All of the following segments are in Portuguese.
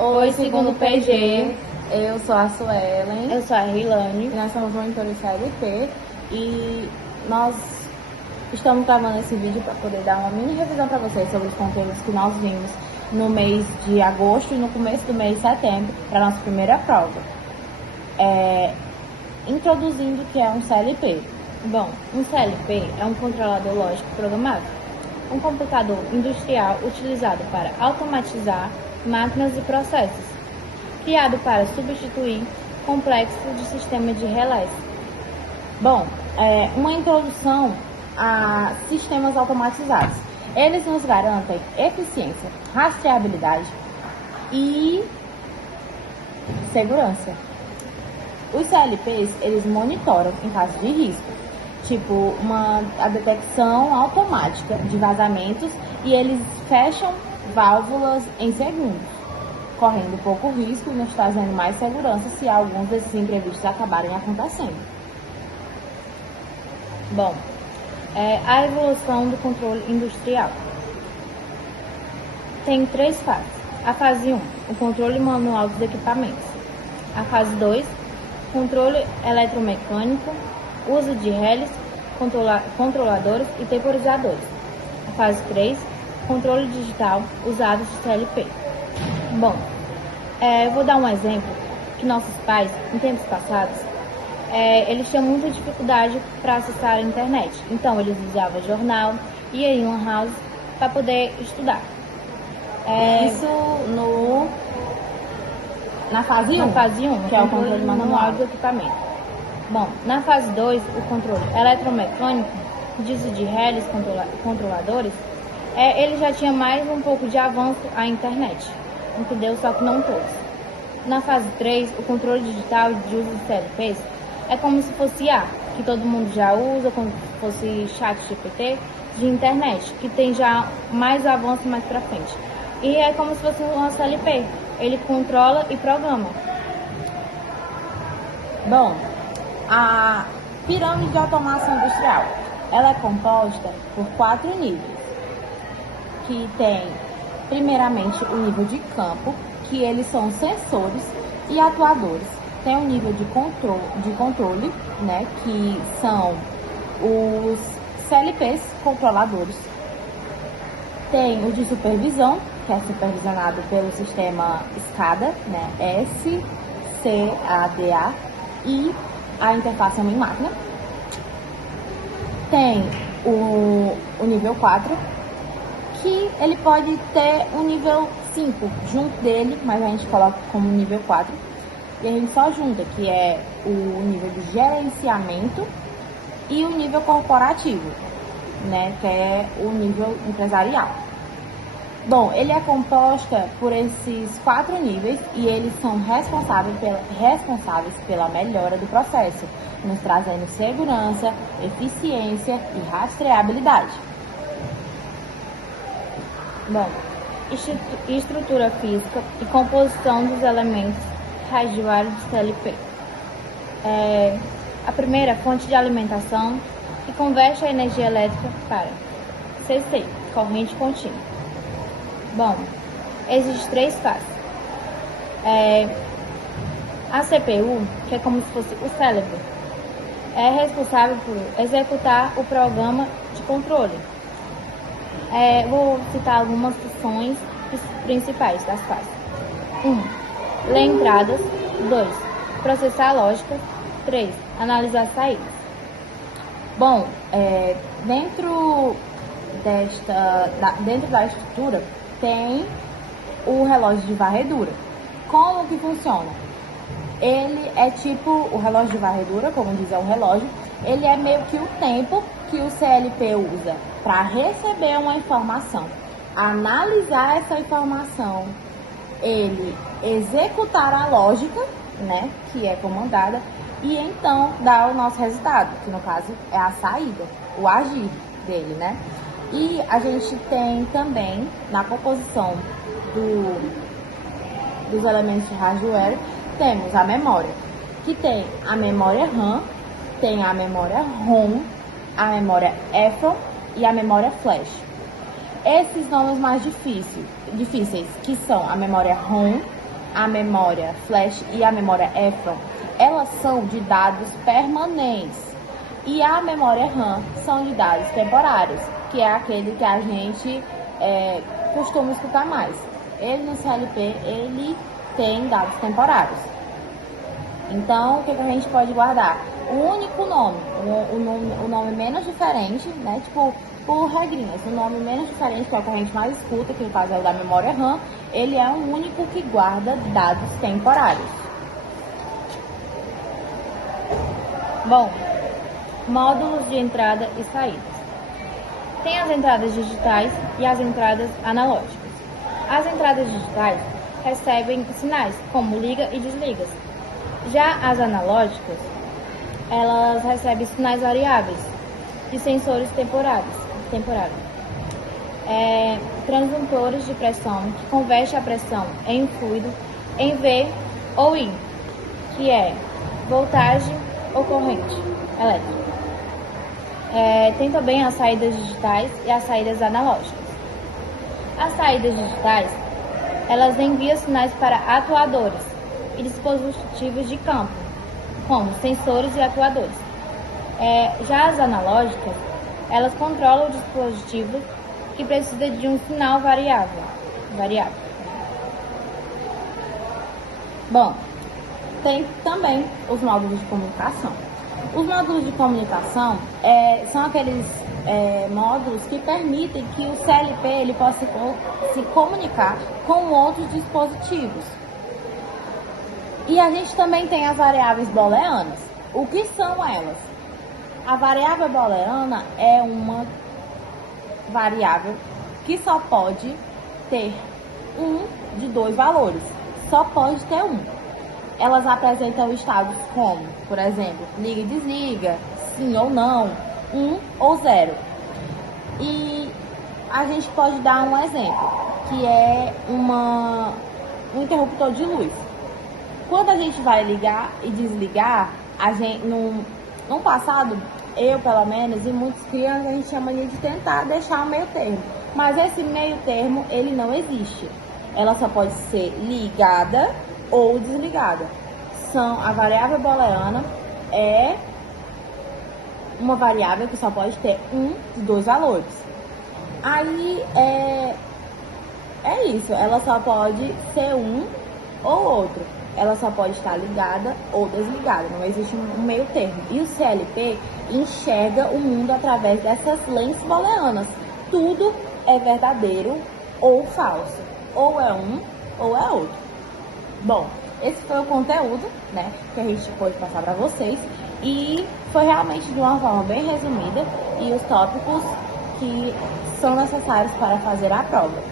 Oi, segundo PG, eu sou a Suelen. Eu sou a Rilane. E nós somos monitores CLP e nós estamos gravando esse vídeo para poder dar uma mini revisão para vocês sobre os conteúdos que nós vimos no mês de agosto e no começo do mês de setembro para a nossa primeira prova. Introduzindo o que é um CLP. Bom, um CLP é um controlador lógico programável, um computador industrial utilizado para automatizar máquinas e processos, criado para substituir complexos de sistema de relés. Bom, uma introdução a sistemas automatizados. Eles nos garantem eficiência, rastreabilidade e segurança. Os CLPs, eles monitoram em caso de risco, tipo a detecção automática de vazamentos, e eles fecham válvulas em segundos, correndo pouco risco e nos trazendo mais segurança se alguns desses imprevistos acabarem acontecendo. Bom, a evolução do controle industrial tem 3 fases. A fase 1, o controle manual dos equipamentos. A fase 2, controle eletromecânico, uso de relés, controladores e temporizadores. A fase 3, controle digital usados de CLP. Bom, eu vou dar um exemplo que nossos pais, em tempos passados, eles tinham muita dificuldade para acessar a internet. Então, eles usavam jornal, iam em uma house para poder estudar. Isso na fase 1, que é o controle manual do equipamento. Bom, na fase 2, o controle eletromecânico, uso de relés, controladores, ele já tinha mais um pouco de avanço à internet, entendeu? Só que não todos. Na fase 3, o controle digital de uso de CLPs é como se fosse IA, que todo mundo já usa, como se fosse ChatGPT de internet, que tem já mais avanço mais pra frente. E é como se fosse uma CLP, ele controla e programa. Bom, a pirâmide de automação industrial, ela é composta por 4 níveis, que tem primeiramente o nível de campo, que eles são sensores e atuadores. Tem o nível de controle, né, que são os CLPs controladores. Tem o de supervisão, que é supervisionado pelo sistema SCADA, né, SCADA, e a interface homem-máquina. Tem o nível 4, que ele pode ter um nível 5 junto dele, mas a gente coloca como nível 4. E a gente só junta, que é o nível de gerenciamento e o nível corporativo, né, que é o nível empresarial. Bom, ele é composta por esses 4 níveis e eles são responsáveis pela melhora do processo, nos trazendo segurança, eficiência e rastreabilidade. Bom, estrutura física e composição dos elementos hardware de CLP. A primeira fonte de alimentação, que converte a energia elétrica para CC, corrente contínua. Bom, existem 3 fases. A CPU, que é como se fosse o cérebro, é responsável por executar o programa de controle. Vou citar algumas funções principais das fases. 1. Ler entradas. 2. Processar lógica. 3. Analisar saídas. Bom, dentro da estrutura tem o relógio de varredura. Como que funciona? Ele é tipo o relógio de varredura, como diz, é um relógio. Ele é meio que o tempo que o CLP usa para receber uma informação, analisar essa informação, ele executar a lógica, né, que é comandada, e então dar o nosso resultado, que no caso é a saída, o agir dele, né? E a gente tem também, na composição dos elementos de hardware, temos a memória, que tem a memória RAM, tem a memória ROM, a memória EEPROM e a memória flash. Esses nomes mais difíceis, que são a memória ROM, a memória flash e a memória EFROM, elas são de dados permanentes. E a memória RAM são de dados temporários, que é aquele que a gente costuma escutar mais. Ele no CLP, ele tem dados temporários. Então, o que a gente pode guardar? O único nome, o nome menos diferente, né? Tipo, por regrinhas, o nome menos diferente, que é o que a gente mais escuta, que no caso é o da memória RAM, ele é o único que guarda dados temporários. Bom, módulos de entrada e saída. Tem as entradas digitais e as entradas analógicas. As entradas digitais recebem sinais, como liga e desliga. Já as analógicas, elas recebem sinais variáveis de sensores temporários. Transduntores de pressão, que converte a pressão em fluido em V ou I, que é voltagem ou corrente elétrica. Tem também as saídas digitais e as saídas analógicas. As saídas digitais, elas enviam sinais para atuadores e dispositivos de campo, como sensores e atuadores. Já as analógicas, elas controlam o dispositivo que precisa de um sinal variável. Bom, tem também os módulos de comunicação. Os módulos de comunicação são aqueles módulos que permitem que o CLP ele possa se comunicar com outros dispositivos. E a gente também tem as variáveis booleanas. O que são elas? A variável booleana é uma variável que só pode ter um de dois valores. Só pode ter um. Elas apresentam estados como, por exemplo, liga e desliga, sim ou não, 1 ou 0. E a gente pode dar um exemplo, que é um interruptor de luz. Quando a gente vai ligar e desligar, no passado, eu pelo menos, e muitos crianças, a gente chama de tentar deixar um meio termo. Mas esse meio termo, ele não existe. Ela só pode ser ligada ou desligada. A variável booleana é uma variável que só pode ter um de dois valores. Aí é isso, ela só pode ser um ou outro. Ela só pode estar ligada ou desligada, não existe um meio termo. E o CLP enxerga o mundo através dessas lentes booleanas. Tudo é verdadeiro ou falso. Ou é um ou é outro. Bom, esse foi o conteúdo, né, que a gente pôde passar para vocês. E foi realmente de uma forma bem resumida e os tópicos que são necessários para fazer a prova.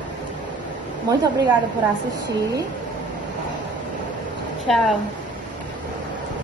Muito obrigada por assistir. Tchau!